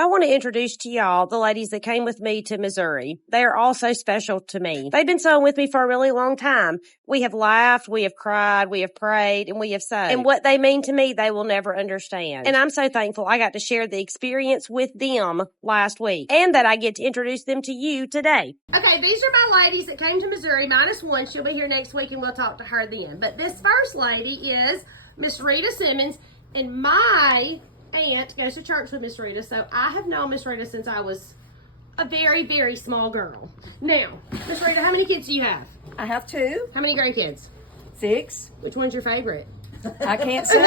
I want to introduce to y'all the ladies that came with me to Missouri. They are all so special to me. They've been sewing with me for a really long time. We have laughed, we have cried, we have prayed, and we have sewed. And what they mean to me, they will never understand. And I'm so thankful I got to share the experience with them last week and that I get to introduce them to you today. Okay, these are my ladies that came to Missouri, minus one. She'll be here next week and we'll talk to her then. But this first lady is Miss Rita Simmons, and my aunt goes to church with Miss Rita, so I have known Miss Rita since I was a very, very small girl. Now, Miss Rita, how many kids do you have? I have 2. How many grandkids? 6. Which one's your favorite? I can't say.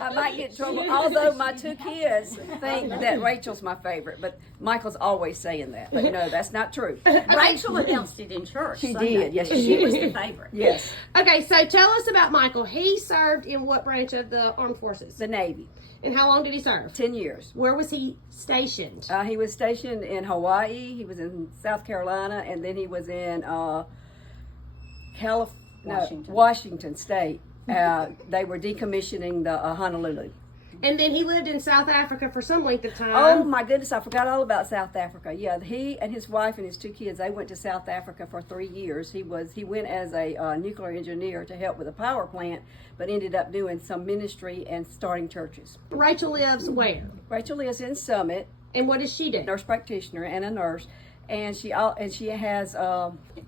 I might get in trouble, although my 2 kids think that Rachel's my favorite, but Michael's always saying that. But no, that's not true. Rachel announced it in church. She Sunday. did, yes, She was the favorite. Yes. Okay, so tell us about Michael. He served in what branch of the armed forces? The Navy. And how long did he serve? 10 years. Where was he stationed? He was stationed in Hawaii, he was in South Carolina, and then he was in Washington State. They were decommissioning the Honolulu. And then he lived in South Africa for some length of time. Oh my goodness, I forgot all about South Africa. Yeah, he and his wife and his 2 kids, they went to South Africa for 3 years. He went as a nuclear engineer to help with a power plant, but ended up doing some ministry and starting churches. Rachel lives where? Rachel lives in Summit. And what does she do? Nurse practitioner and a nurse. And she has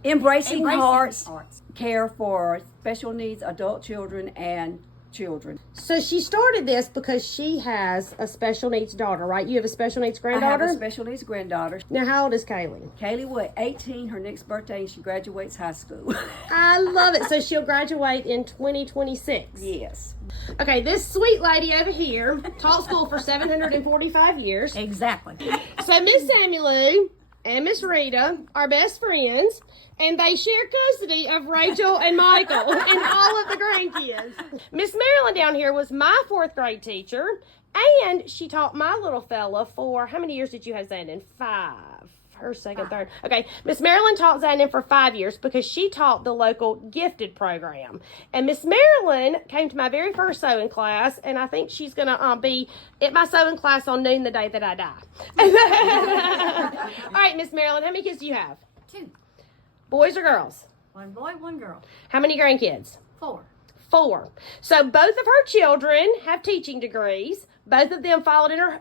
Embracing Hearts care for special needs adult children and children. So she started this because she has a special needs daughter, right? You have a special needs granddaughter? I have a special needs granddaughter. Now, how old is Kaylee? Kaylee was 18, her next birthday, and she graduates high school. I love it. So she'll graduate in 2026. Yes. Okay, this sweet lady over here taught school for 745 years. Exactly. So Miss Samuelu and Miss Rita are best friends, and they share custody of Rachel and Michael and all of the grandkids. Miss Marilyn down here was my 4th grade teacher, and she taught my little fella for, how many years did you have Zandon? 5. Her second, third. Okay, Miss Marilyn taught Zandon for 5 years because she taught the local gifted program. And Miss Marilyn came to my very first sewing class, and I think she's going to be at my sewing class on noon the day that I die. All right, Miss Marilyn, how many kids do you have? 2. Boys or girls? 1 boy, 1 girl. How many grandkids? 4. 4. So both of her children have teaching degrees. Both of them followed in her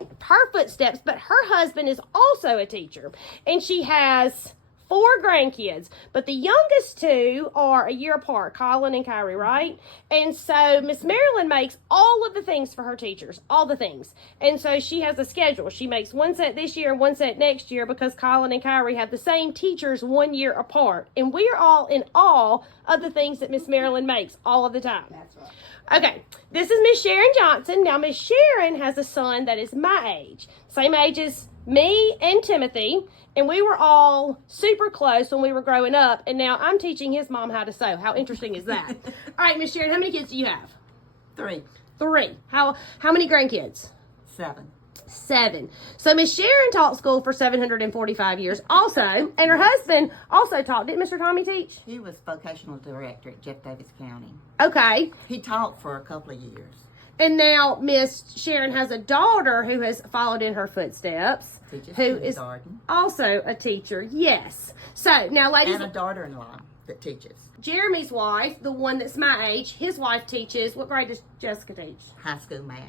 footsteps, but her husband is also a teacher. And she has 4 grandkids, but the youngest 2 are a year apart, Colin and Kyrie, right? And so Miss Marilyn makes all of the things for her teachers, all the things. And so she has a schedule. She makes 1 set this year and 1 set next year because Colin and Kyrie have the same teachers 1 year apart. And we are all in awe of the things that Miss Marilyn makes all of the time. That's right. Okay, this is Miss Sharon Johnson. Now, Miss Sharon has a son that is my age, same age as me and Timothy, and we were all super close when we were growing up, and now I'm teaching his mom how to sew. How interesting is that? All right, Miss Sharon, how many kids do you have? 3. 3. How many grandkids? 7. 7. So Miss Sharon taught school for 745 years also, and her husband also taught. Didn't Mr. Tommy teach? He was vocational director at Jeff Davis County. Okay. He taught for a couple of years. And now Miss Sharon has a daughter who has followed in her footsteps, who is also a teacher. Yes. So now, ladies, and a daughter-in-law that teaches. Jeremy's wife, the one that's my age, his wife teaches. What grade does Jessica teach? High school math.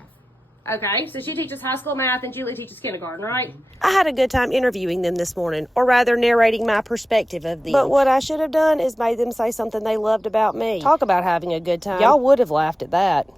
Okay, so she teaches high school math and Julie teaches kindergarten, right? I had a good time interviewing them this morning, or rather narrating my perspective of them. But what I should have done is made them say something they loved about me. Talk about having a good time. Y'all would have laughed at that.